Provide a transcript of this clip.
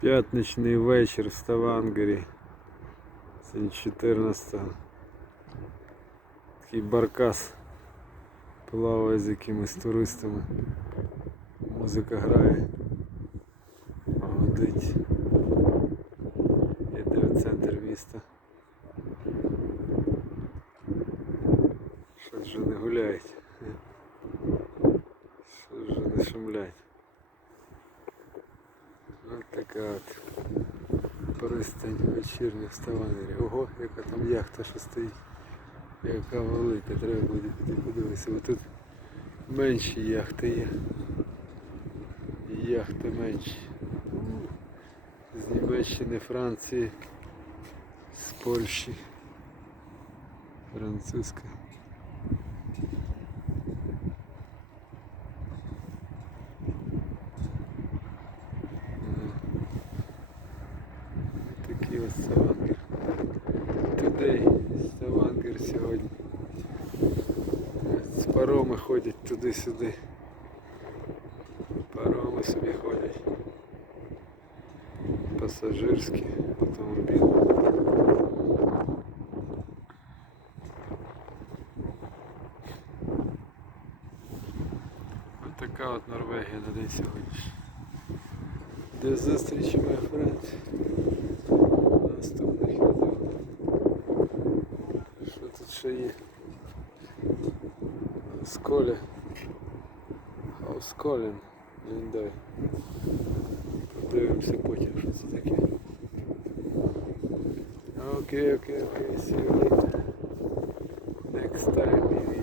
П'ятничний вечір в Ставангері. Сьогодні 14 Такий баркас плаває з якимись туристами. Музика грає. Гудить. Йде в центр міста. Щось вже не гуляють. Щось вже не шумлять. Ось така от пристань вечірня в Ого, яка там яхта що стоїть. Яка велика, треба буде піти подивитися. Ось тут менші яхти є. Яхти менші. З Німеччини, Франції, з Польщі. Французька. Такий ось Ставангер. Today Ставангер сьогодні. З пароми ходять туди-сюди. Пароми собі ходять. Пасажирські автомобілі. Ось така от Норвегія на день сьогоднішній. До зустрічі, моя френці. Що є? Сколя. Хаусколін. Дай. Подивимося потім, що це таке. Окей, окей, окей, see you later. Next time video.